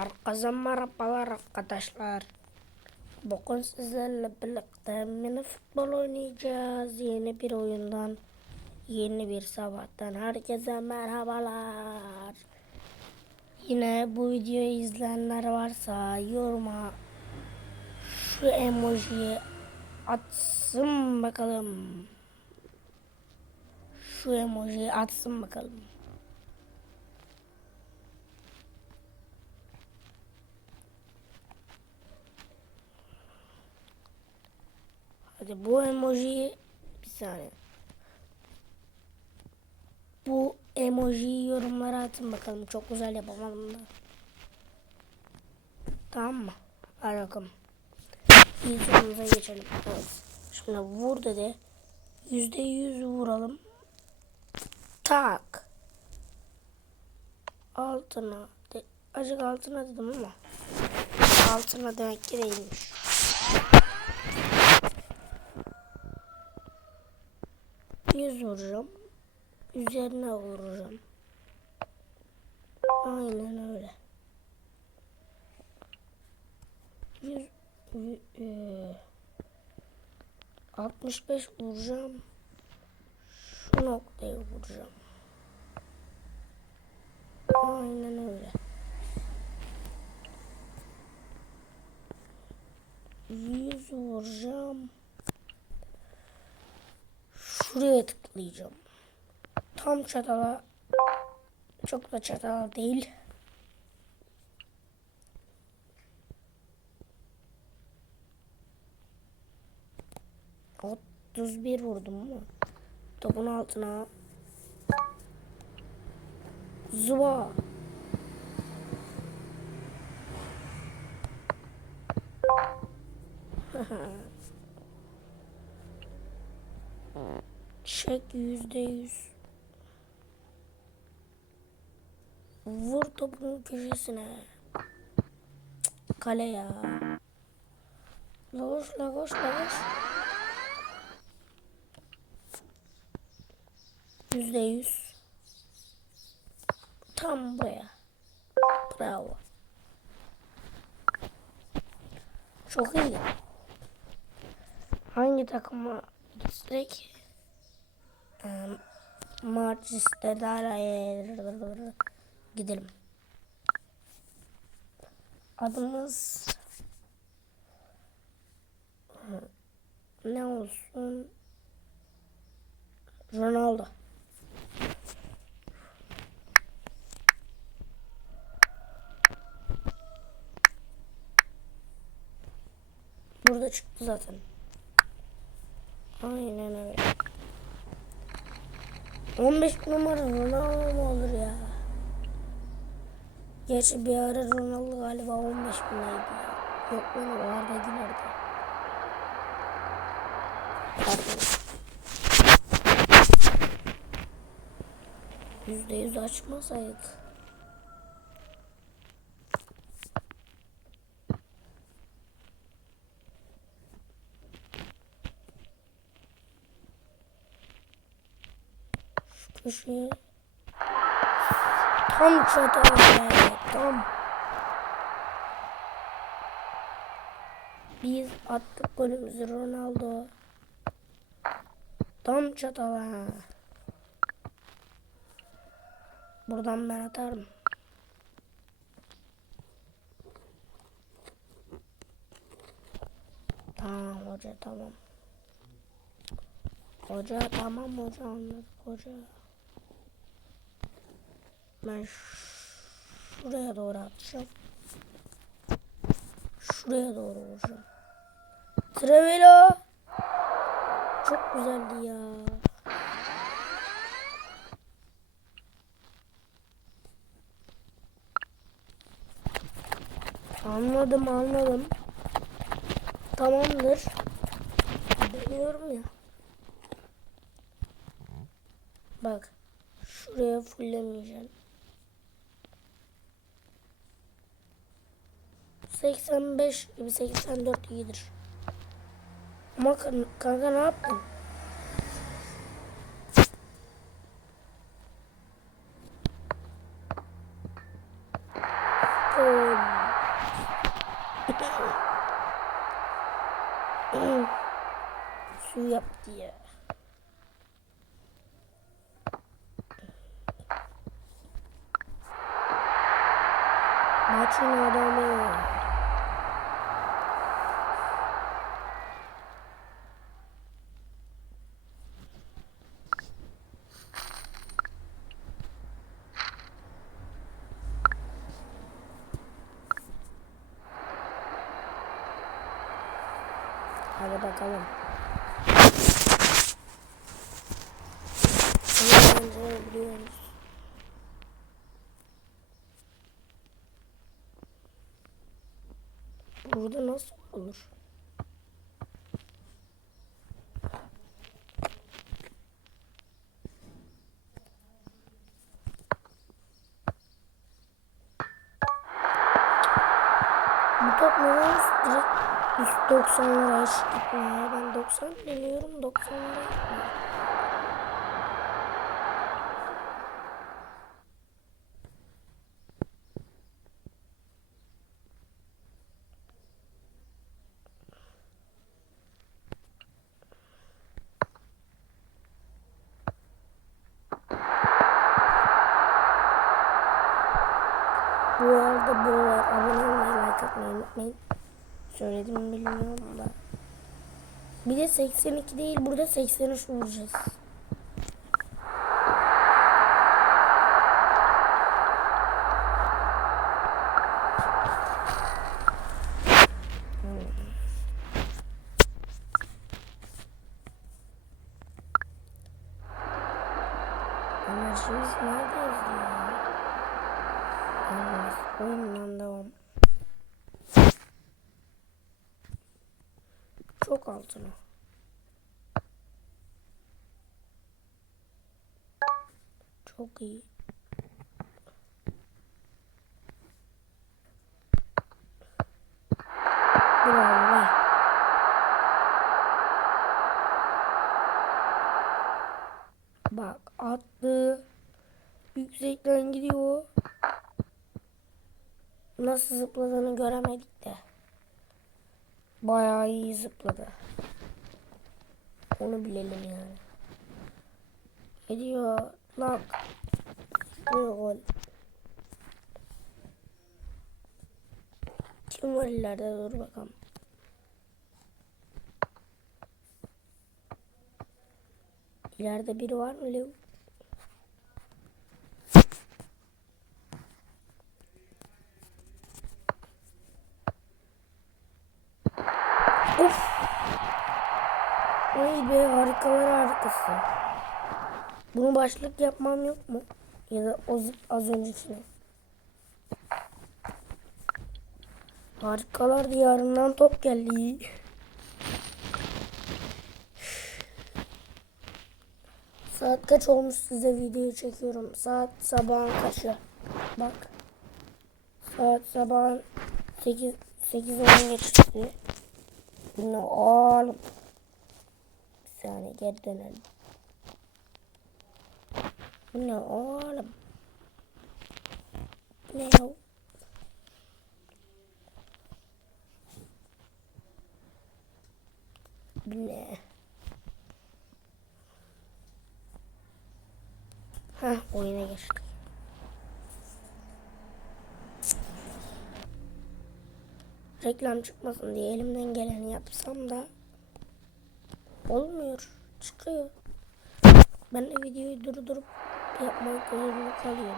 Herkese merhabalar arkadaşlar. Bugün sizlerle birlikte mini futbol oynayacağız. Yeni bir oyundan, yeni bir sabahtan herkese merhabalar. Yine bu videoyu izleyenler varsa yoruma şu emojiyi atsın bakalım. Şu emojiyi atsın bakalım. Hadi bu emojiyi bir saniye. Bu emojiyi yorumlara atın bakalım. Çok güzel yapamadım da. Tamam mı? Hadi bakalım. İlk sorumuza geçelim. Şimdi vur dedi. Yüzde yüz vuralım. Tak. Altına. De, acık altına dedim ama. Altına demek ki değilmiş. Vuracağım. Üzerine vuracağım. Aynen öyle. Yüz, yü- eee, 65 vuracağım. Şu noktaya vuracağım. Aynen öyle. Yüz vuracağım. Şuraya tıklayacağım. Tam çatala çok da çatala değil. Otuz bir vurdum ama topun altına Zuba Çek yüzde yüz. Vur topun köşesine. Kale ya. La koş la koş la koş. Yüzde yüz. Tam buraya. Bravo. Çok iyi. Hangi takıma gitsek? Ee, Manchester gidelim. Adımız ne olsun? Ronaldo. Burada çıktı zaten. Aynen öyle. 15 numara Ronaldo mu olur ya? Gerçi bir ara Ronaldo galiba 15 binaydı ya. Yok lan o Arda Güler'di. Pardon. Yüzde yüz açmasaydık. Köşeye Tam be, tam. Biz attık golümüzü Ronaldo. Tam çatal ha. Buradan ben atarım. Tamam hoca tamam. Hoca tamam hoca anladık hoca. Ben şuraya doğru atacağım. Şuraya doğru vuracağım. Travelo. Çok güzeldi ya. Anladım anladım. Tamamdır. Deniyorum ya. Bak. Şuraya fullemeyeceğim. 85 gibi 84 iyidir. Ama kan- kanka ne yaptın? Su yaptı ya. Maçın adamı. Hadi bakalım. Burada nasıl olur? Bu top neden direkt üst 90'lara eşit gitmiyor ya? Ben 90 biliyorum 90'lara gitmiyor. Bu arada buralar abone olmayı, like atmayı unutmayın. Söyledim mi bilmiyorum da. Bir de 82 değil burada 83 vuracağız. Enerjimiz neredeyiz ya? Oyundan devam. Çok altına. Çok iyi. Bravo be. Bak attı. Yüksekten gidiyor. Nasıl zıpladığını göremedik de. Bayağı iyi zıpladı. Onu bilelim yani. Gidiyor. Lak. Bir gol. Kim var ileride dur bakalım. İleride biri var mı Lev? Başlık yapmam yok mu? Ya da zıp- az öncekine. Harikalar diyarından top geldi. Saat kaç olmuş size video çekiyorum. Saat sabahın kaçı? Bak. Saat sabahın 8 8 10 geçti. Ne oğlum. Bir saniye geri dönelim. Bu ne oğlum? Ne ya? Bu ne? Oyuna geçtik. Reklam çıkmasın diye elimden geleni yapsam da olmuyor. Çıkıyor. Ben de videoyu durdurup yapmak zorunda kalıyorum.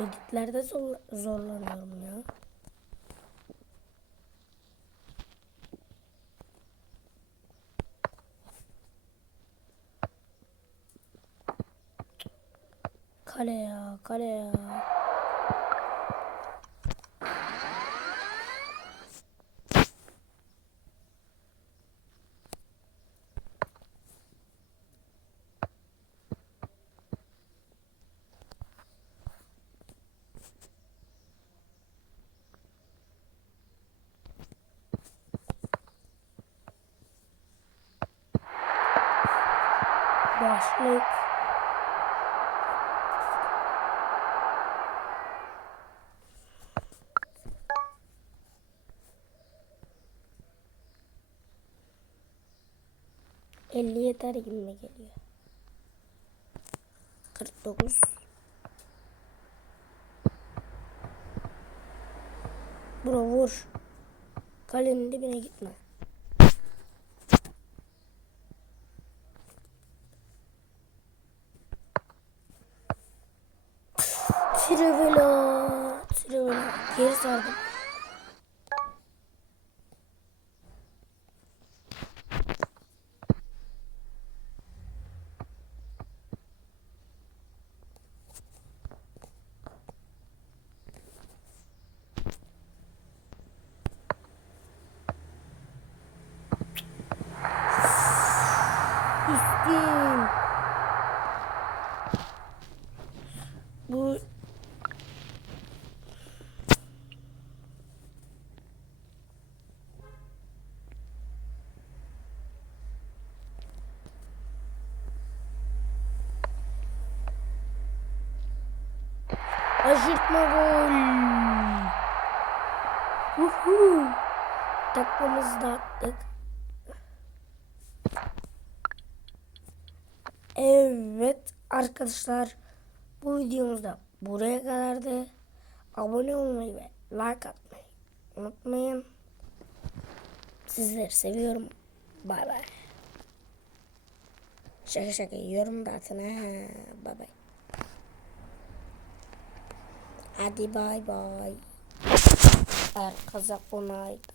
Editlerde zor, zorlanıyorum ya. Kale ya, kale ya. başlık. Elli yeter gibi mi geliyor? Kırk dokuz. Bro vur. Kalenin dibine gitme. Trivela. Trivela. Geri sardım. Üstüm. Bu Aşırtma gol. Uhu. Takmamızı da attık. Evet arkadaşlar bu videomuzda buraya kadardı. Abone olmayı ve like atmayı unutmayın. Sizleri seviyorum. Bay bay. Şaka şaka yorum da atın. Bay bay. Hadi bay bay. Herkese onayda.